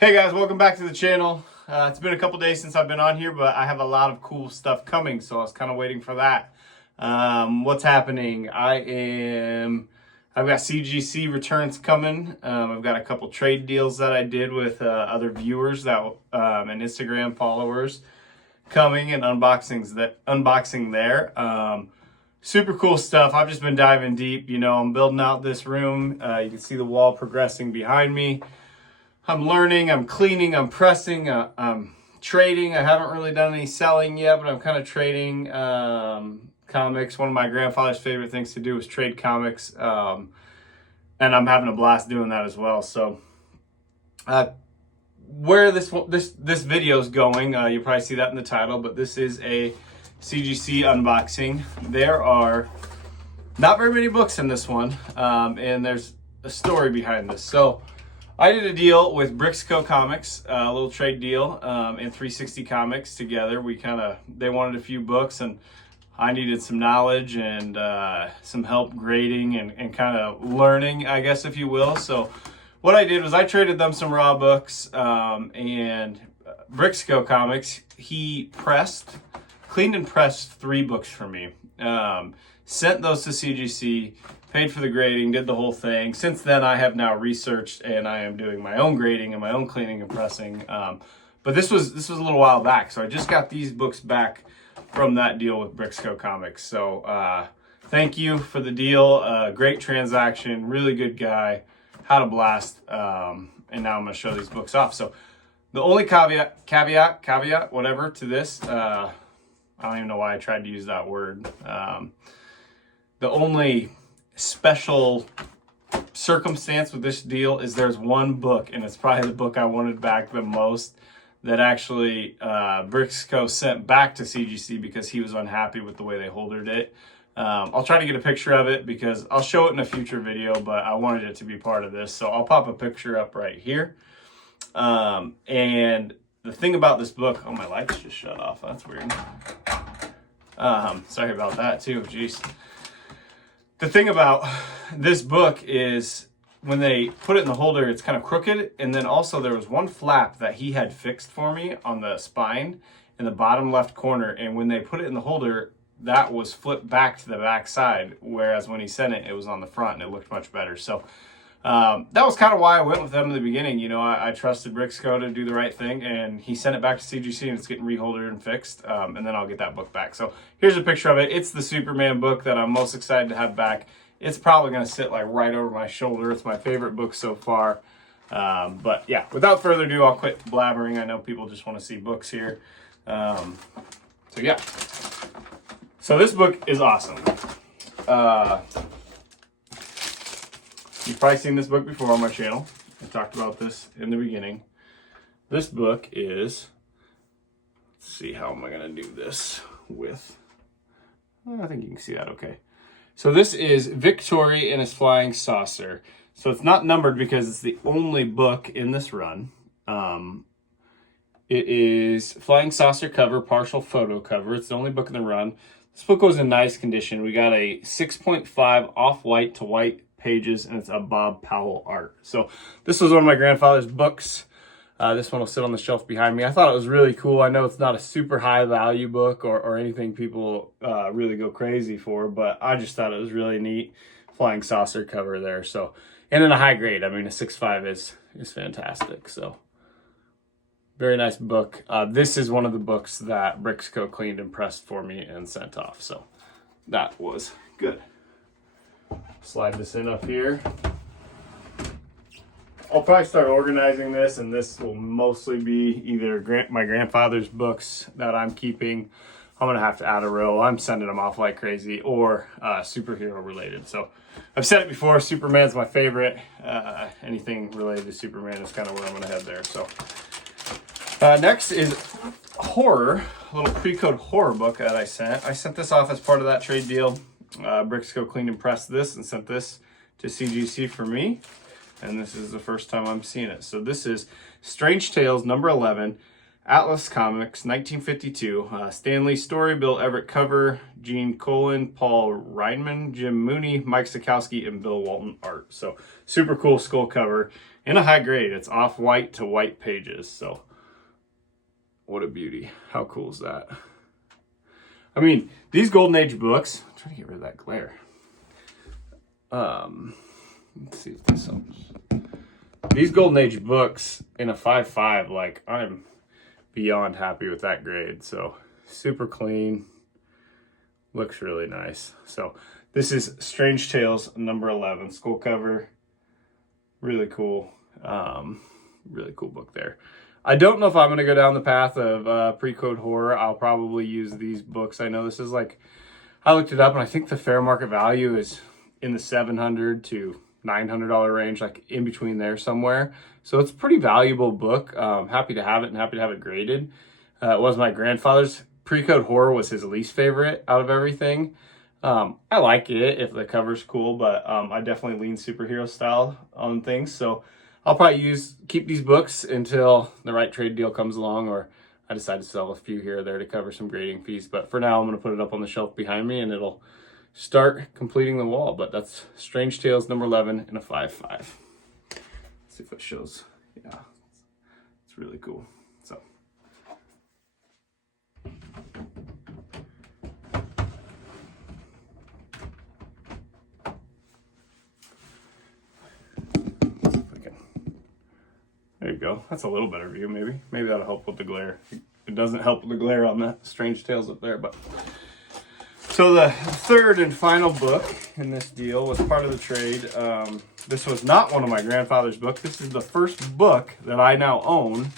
Hey guys, welcome back to the channel. It's been a couple days since I've been on here, but I have a lot of cool stuff coming, so I was kind of waiting for that. What's happening? I've got CGC returns coming. I've got a couple trade deals that I did with other viewers that and Instagram followers coming and unboxing there. Super cool stuff. I've just been diving deep. You know, I'm building out this room. You can see the wall progressing behind me. I'm learning, I'm cleaning, I'm pressing, I'm trading. I haven't really done any selling yet, but I'm kind of trading comics. One of my grandfather's favorite things to do is trade comics, and I'm having a blast doing that as well. So where this video is going, you'll probably see that in the title, but this is a CGC unboxing. There are not very many books in this one, and there's a story behind this. So I did a deal with Brixco Comics, a little trade deal, and 360 Comics together. They wanted a few books, and I needed some knowledge and some help grading and kind of learning, I guess, if you will. So what I did was I traded them some raw books, and Brixco Comics, he cleaned and pressed 3 books for me. Sent those to CGC, paid for the grading, did the whole thing. Since then, I have now researched and I am doing my own grading and my own cleaning and pressing. But this was a little while back, so I just got these books back from that deal with Brixco Comics. So thank you for the deal. Great transaction, really good guy, had a blast. And now I'm going to show these books off. So the only caveat, whatever, to this, I don't even know why I tried to use that word. The only special circumstance with this deal is there's one book, and it's probably the book I wanted back the most, that actually Brixco sent back to CGC because he was unhappy with the way they holdered it. I'll try to get a picture of it because I'll show it in a future video, but I wanted it to be part of this. So I'll pop a picture up right here. And the thing about this book, oh, my lights just shut off. That's weird. Sorry about that too, jeez. The thing about this book is when they put it in the holder, it's kind of crooked. And then also there was one flap that he had fixed for me on the spine in the bottom left corner. And when they put it in the holder, that was flipped back to the back side. Whereas when he sent it, it was on the front and it looked much better. So that was kind of why I went with them in the beginning. You know, I trusted Brixco to do the right thing, and he sent it back to CGC and it's getting reholdered and fixed. And then I'll get that book back. So here's a picture of it. It's the Superman book that I'm most excited to have back. It's probably going to sit like right over my shoulder. It's my favorite book so far. But yeah, without further ado, I'll quit blabbering. I know people just want to see books here. So yeah. So this book is awesome. You've probably seen this book before on my channel. I talked about this in the beginning. This book is, let's see, how am I going to do this with, I think you can see that okay. So this is Victory and His Flying Saucer. So it's not numbered because it's the only book in this run. It is Flying Saucer cover, partial photo cover. It's the only book in the run. This book was in nice condition. We got a 6.5 off-white to white pages, and it's a Bob Powell art. So this was one of my grandfather's books. This one will sit on the shelf behind me. I thought it was really cool. I know it's not a super high value book or anything people really go crazy for, but I just thought it was really neat. Flying Saucer cover there. So, and in a high grade. I mean, a 6.5 is fantastic. So very nice book. This is one of the books that Brixco cleaned and pressed for me and sent off. So that was good. Slide this in up here. I'll probably start organizing this, and this will mostly be either my grandfather's books that I'm keeping. I'm going to have to add a row. I'm sending them off like crazy, or superhero related. So I've said it before, Superman's my favorite. Anything related to Superman is kind of where I'm going to head there. So next is horror, a little pre-code horror book that I sent. I sent this off as part of that trade deal. Brixco cleaned and pressed this and sent this to CGC for me, and this is the first time I'm seeing it. So this is Strange Tales number 11, Atlas Comics, 1952. Stan Lee story, Bill Everett cover, Gene Colan, Paul Reinman, Jim Mooney, Mike Sikowski, and Bill Walton art. So super cool skull cover. in a high grade. It's off-white to white pages. So what a beauty. How cool is that? I mean, these Golden Age books, I'm trying to get rid of that glare. Let's see if this helps. These Golden Age books in a 5.5, like, I'm beyond happy with that grade. So super clean, looks really nice. So this is Strange Tales number 11, skull cover. Really cool. Really cool book there. I don't know if I'm going to go down the path of pre-code horror. I'll probably use these books. I know this is like, I looked it up and I think the fair market value is in the $700 to $900 range, like in between there somewhere. So it's a pretty valuable book. Happy to have it and happy to have it graded. It was my grandfather's. Pre-code horror was his least favorite out of everything. I like it if the cover's cool, but I definitely lean superhero style on things. So I'll probably keep these books until the right trade deal comes along, or I decide to sell a few here or there to cover some grading fees. But for now, I'm going to put it up on the shelf behind me and it'll start completing the wall. But that's Strange Tales number 11 in a 5.5. Let's see if it shows. Yeah, it's really cool. So. There you go. That's a little better view, maybe. Maybe that'll help with the glare. It doesn't help with the glare on the Strange Tales up there, but. So the third and final book in this deal was part of the trade. This was not one of my grandfather's books. This is the first book that I now own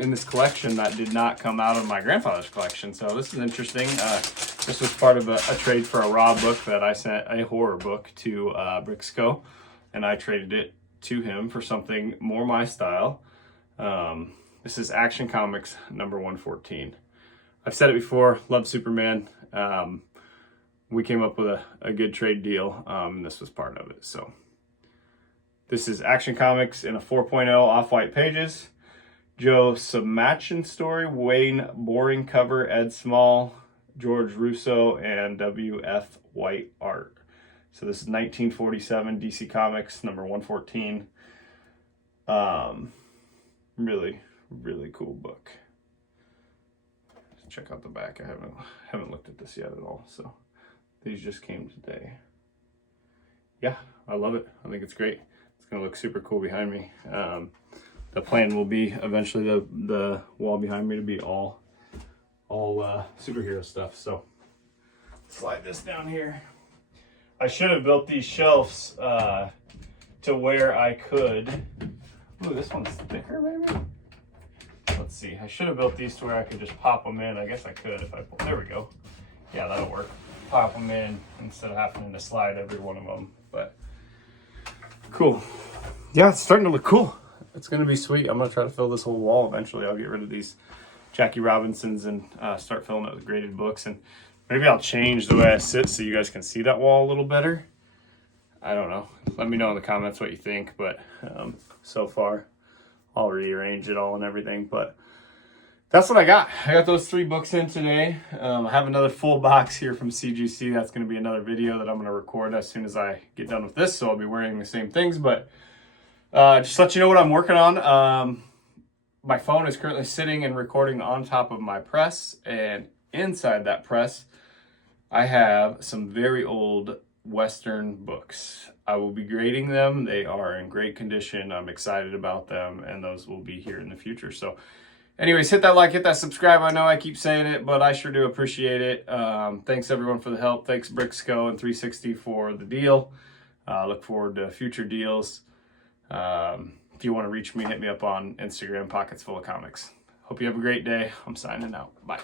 in this collection that did not come out of my grandfather's collection. So this is interesting. This was part of a trade for a raw book that I sent, a horror book, to Brixco, and I traded it to him for something more my style. This is Action Comics number 114. I've said it before, love Superman. We came up with a good trade deal, and this was part of it. So this is Action Comics in a 4.0 off-white pages. Joe Samachin story, Wayne Boring cover, Ed Small, George Russo, and W.F. White art. So this is 1947 DC Comics number 114. Really, really cool book. Check out the back. I haven't looked at this yet at all. So these just came today. Yeah, I love it. I think it's great. It's gonna look super cool behind me. The plan will be eventually the wall behind me to be all superhero stuff. So slide this down here. I should have built these shelves to where I could. Ooh, this one's thicker, maybe. Let's see. I should have built these to where I could just pop them in. I guess I could if I pull. There we go. Yeah, that'll work. Pop them in instead of having to slide every one of them. But cool. Yeah, it's starting to look cool. It's going to be sweet. I'm going to try to fill this whole wall eventually. I'll get rid of these Jackie Robinsons and start filling it with graded books. And maybe I'll change the way I sit so you guys can see that wall a little better. I don't know. Let me know in the comments what you think. But so far, I'll rearrange it all and everything. But that's what I got. I got those 3 books in today. I have another full box here from CGC. That's going to be another video that I'm going to record as soon as I get done with this. So I'll be wearing the same things. But just let you know what I'm working on. My phone is currently sitting and recording on top of my press. And inside that press, I have some very old Western books. I will be grading them. They are in great condition. I'm excited about them, and those will be here in the future. So anyways, hit that like, hit that subscribe. I know I keep saying it, but I sure do appreciate it. Thanks everyone for the help. Thanks Brixco and 360 for the deal. Look forward to future deals. If you want to reach me, hit me up on Instagram, Pockets Full of Comics. Hope you have a great day. I'm signing out. Bye.